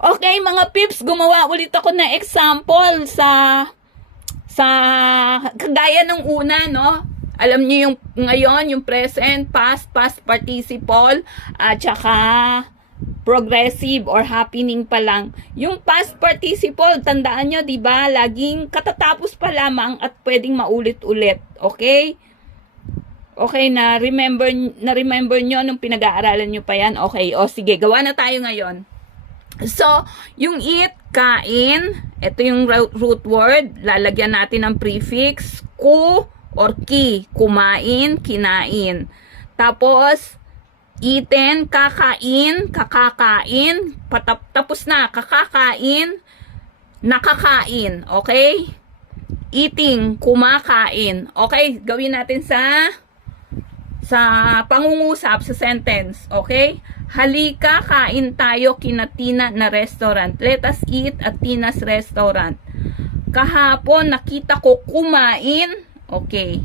Okay, mga pips, gumawa ulit ako ng example sa kagaya ng una, no? Alam niyo yung ngayon, yung present, past participle, at saka progressive or happening pa lang. Yung past participle, tandaan nyo, di ba? Laging katatapos pa lamang at pwedeng maulit-ulit. Okay? Okay, na-remember nyo nung pinag-aaralan nyo pa yan? Okay, o sige, gawa na tayo ngayon. So, yung eat, kain, ito yung root word, lalagyan natin ng prefix, ku or ki, kumain, kinain. Tapos, eaten, kakain, kakakain, tapos na, kakakain, nakakain, okay? Eating, kumakain. Okay, gawin natin sa pangungusap, sa sentence, okay? Halika, kain tayo kina Tina na restaurant. Let us eat at Tina's restaurant. Kahapon, nakita ko kumain. Okay.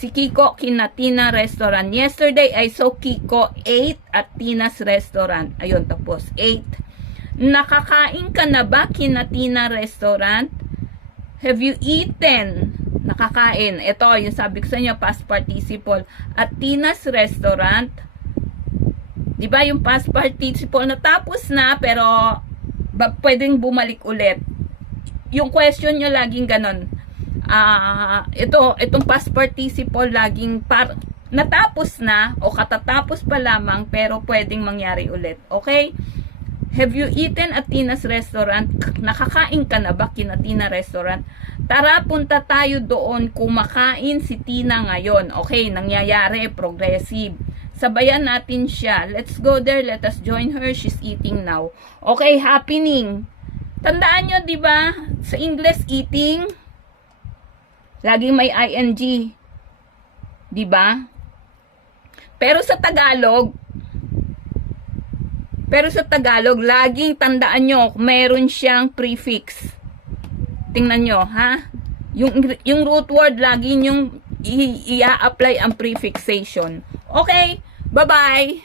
Si Kiko kina Tina restaurant. Yesterday, I saw Kiko ate at Tina's restaurant. Ayun, tapos, ate. Nakakain ka na ba kina Tina restaurant? Have you eaten? Nakakain. Ito, yung sabi ko sa inyo, past participle. At Tina's restaurant, di ba yung past participle natapos na, pero pwedeng bumalik ulit. Yung question nyo laging ganon. Itong past participle laging natapos na o katatapos pa lamang, pero pwedeng mangyari ulit. Okay? Have you eaten at Tina's restaurant? Nakakain ka na ba kina Tina restaurant? Tara, punta tayo doon, kumakain si Tina ngayon. Okay, nangyayari, progressive. Sabayan natin siya. Let's go there, let us join her, she's eating now. Okay, happening. Tandaan nyo, di ba? Sa English, eating, laging may ing. Di ba? Pero sa Tagalog, laging tandaan nyo, meron siyang prefix. Tingnan nyo, ha? Yung root word, laging yung i-apply ang prefixation. Okay, bye-bye!